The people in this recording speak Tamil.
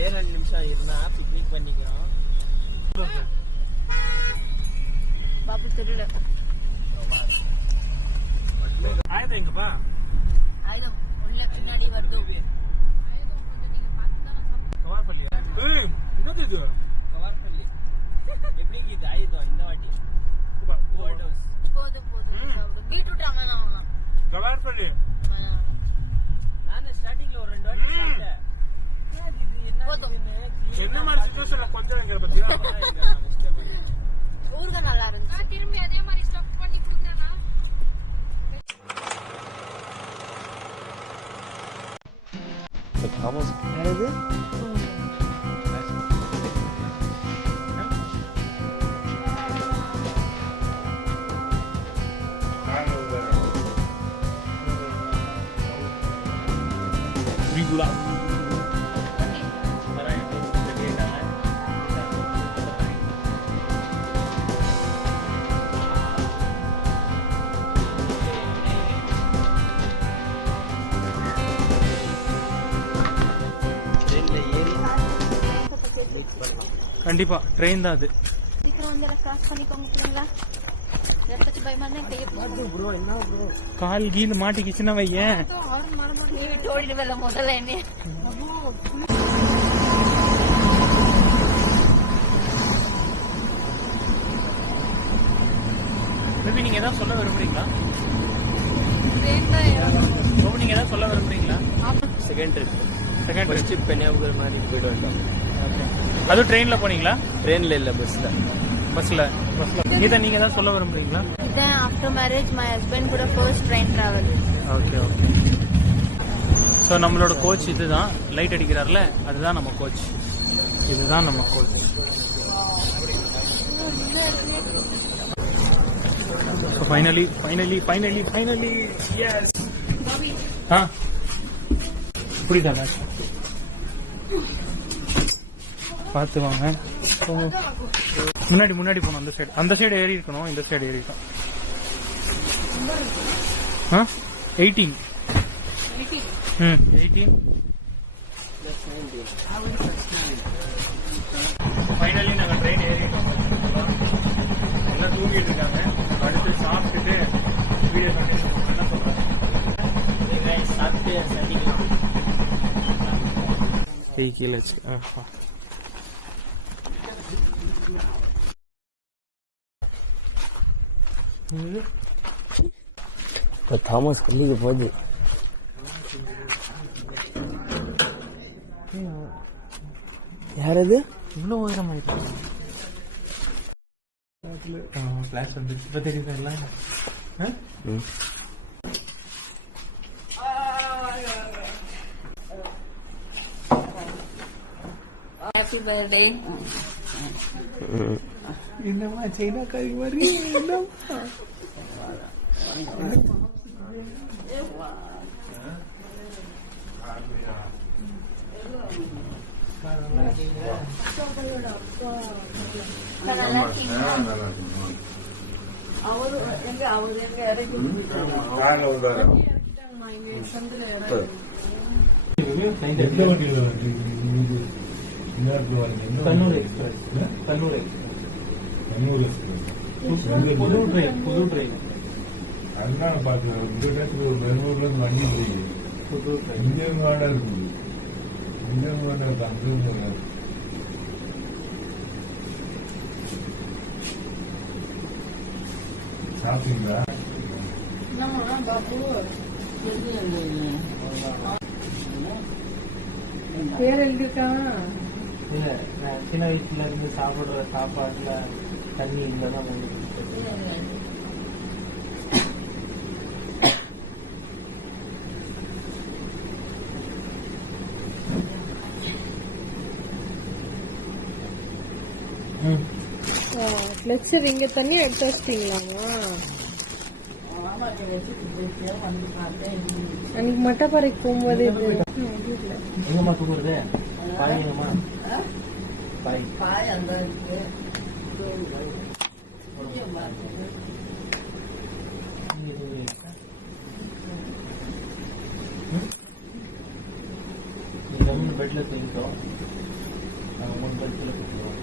2 நிமிஷம் இருந்தா பிக்னிக் பண்ணிக்கிறோம். பாபு தெரியல ஆயுதம் எங்கப்பா? ஆயுதம் உள்ள பின்னாடி வருது. கவார்பள்ளியா? என்னது இது? கவார்பள்ளி. எப்படி இது ஆயுதம் இந்த வாட்டி? போதும் பீட்ரூட் அம்மா கவார்பள்ளி. நான் ஸ்டார்டிங்ல ஒரு 2 வாட்டி சாப்பிட்டேன். என்ன மாதிரி சிச்சுவேஷன்ல கொஞ்சம் எங்க பத்தியா ஊர்க நல்லா இருந்துச்சு. திரும்பி அதே மாதிரி ஸ்டஃப் பண்ணி குடுக்குறேனா? தாமஸ் என்னது? Vigula. கண்டிப்பா ட்ரெயின் தான் அது. சீக்கிரம் வந்து கிராஸ் பண்ணிக்கோங்க பிள்ளைங்களா. எத்தனை பயமா ப்ரோ என்ன ப்ரோ கால் கீழ மாட்டிக்கிச்சுனா வையேன். நீ விட்டு ஓடிடுவல முதல்ல என்ன. பேபி நீங்க ஏதாவது சொல்ல விரும்புறீங்களா? ட்ரெயின் தான் ஏறணும். நீங்க ஏதாவது சொல்ல விரும்புறீங்களா? செகண்ட் ட்ரிப் கன்னியாகுமரி மாதிரி போயிட்டு வந்தோம். அது ட்ரெயின்ல போனீங்களா? ட்ரெயின்ல இல்ல பஸ்ல. இதை நீங்க ஏதாவது சொல்ல விரும்புறீங்களா? இதான் ஆஃப்டர் மேரேஜ் மை ஹஸ்பண்ட் கூட first train travel. Okay. So நம்மளோட கோச் இதுதான், லைட் அடிக்கிறார்ல அதுதான் நம்ம கோச். இதுதான் நம்ம கோச். Finally S. புரியுதா? பார்த்து வாங்க. முன்னாடி போகணும். அந்த சைடு ஏறி இருக்கணும். இந்த சைடு ஏறி இருக்கணும். 18. 18. ஃபைனலி நாங்கள் ட்ரெயின் ஏறிட்டோம். எல்லாம் தூங்கிட்டு இருக்காங்க. அடுத்து சாப்பிட்டுட்டு வீடியோ பண்ணி என்ன சொல்றாங்க சாப்பிட்டு சந்திக்கலாம். கீழே தாமஸ் பள்ளிக்கு போகுது. யாரது இவ்வளோ உயரம் ஆயிடுச்சு. ஃபிளாஷ் வந்துருச்சு. இப்போ தெரியுதுல்ல. Happy birthday. என்னம்மா சைனா காரி மாதிரி கண்ணூர் எக்ஸ்பிரஸ். புது ட்ரெயின் அதனால பாத்துருக்கோம். இந்த இடத்துல ஒரு பெங்களூர்ல இருந்து வண்டி போயிடுது. இந்தியன் கார்டா இருக்குது. இந்தியன் கார்டா இருக்கு. அங்கே சாப்பிட்டீங்களா? பேர் எழுதிருக்கான். இல்ல நான் சின்ன வயசுல இருந்து சாப்பிடுற சாப்பாட்டுல தண்ணி இல்லதான் லெக்சர் இங்க தனியா எடுத்து வச்சிட்டீங்களாமா? அன்னைக்கு மட்டப்பாறைக்கு போகும்போது எங்கம்மா தூங்குறது? பாயங்கம்மா பாய் அங்க இருக்கு. பெட்ல தூங்கிட்டோம். நாங்கள் 3 பல்கில் கொடுத்துருவோம்.